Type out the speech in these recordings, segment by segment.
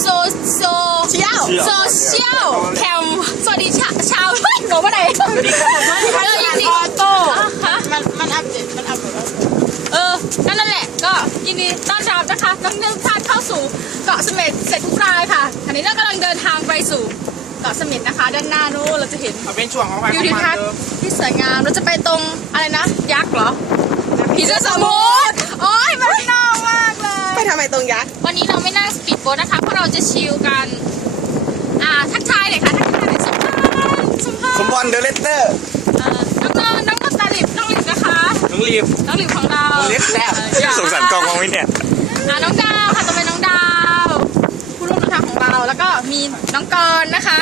โซโซโซเชีย x แคมสวัสดีชาชาวหนูมาไหนเออยินดีออโต้มันมันอัปเดตมันอัปเดตเออนั่นแหละ ก็ยินดีต้อนรับนะคะน้องเนื่านเข้าสู่เกาะเสม็ดเสร็จทุกรายค่ะขณะนี้เรากำลังเดินทางไปสู่เกาะสม็ดนะคะ ด้านหน้านู้นเราจะเห็นเป็นช่วงของยูทิวทัศน์ที่สวยงาม เราจะไปตรงอะไรนะ ยักษ์เหรอผีเสื้อสมุทรโอ้ยมันน่ามากเลยไปทำไมตรงยักษ์วันนี้เราไม่นั่งสปีดโบ๊ทนะคะราจะชิลกัน อ่าทักทายเลยค่ะทักทายสมพรสมพรเดลเลสเตอร์น้องน้องตาลิบน้องลิิบบนนนะะค้้อองงลลิบของเราเล็กแซ่บสงสารกองของวินเนี่ย อ่าน้องดาวค่ะจะเป็นน้องดาวผู้ร่วมนาคของเราแล้วก็มีน้องกอนนะคะ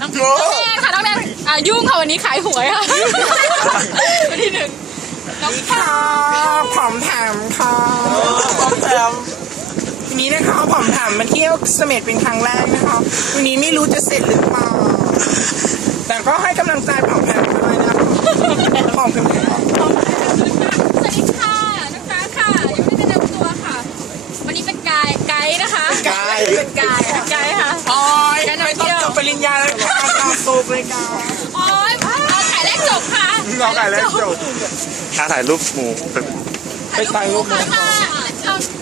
น้องแดงค่ะน้องแดงอ่ายุ่งค่ะวันนี้ขายหวยค่ะวันที่หนึ่งน้องแพมผอมแถมค่ะผอมแถมี้นะคะผมถามมาเที่ยวสมเด็จเป็นครั้งแรกนะคะวันนี้ไม่รู้จะเสร็จหรือเปล่าแต่ก็ให้กำลังใจผมแพ้ไปนะผมแพ้สวัสดีค่ะนะคะค่ะยังไม่ได้นำตัวค่ะวันนี้เป็นกายไกด์นะคะไกด์เป็นกายกด์ค่ะอ๋อยังไม่ต้องจบปริญญาแล้วค่ะตามตโวไปกันถ่ายแล้จบค่ะถ่ายแล้จบถ่ายรูปหมูไปถ่ายรูปหมูค่ะ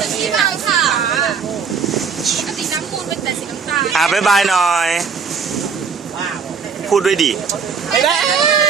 พี่บางค่ะติน้ำมูลเป็นแต่สีน้ำตาลอ่ะบยบายหน่อย พูดด้วยดีไปได้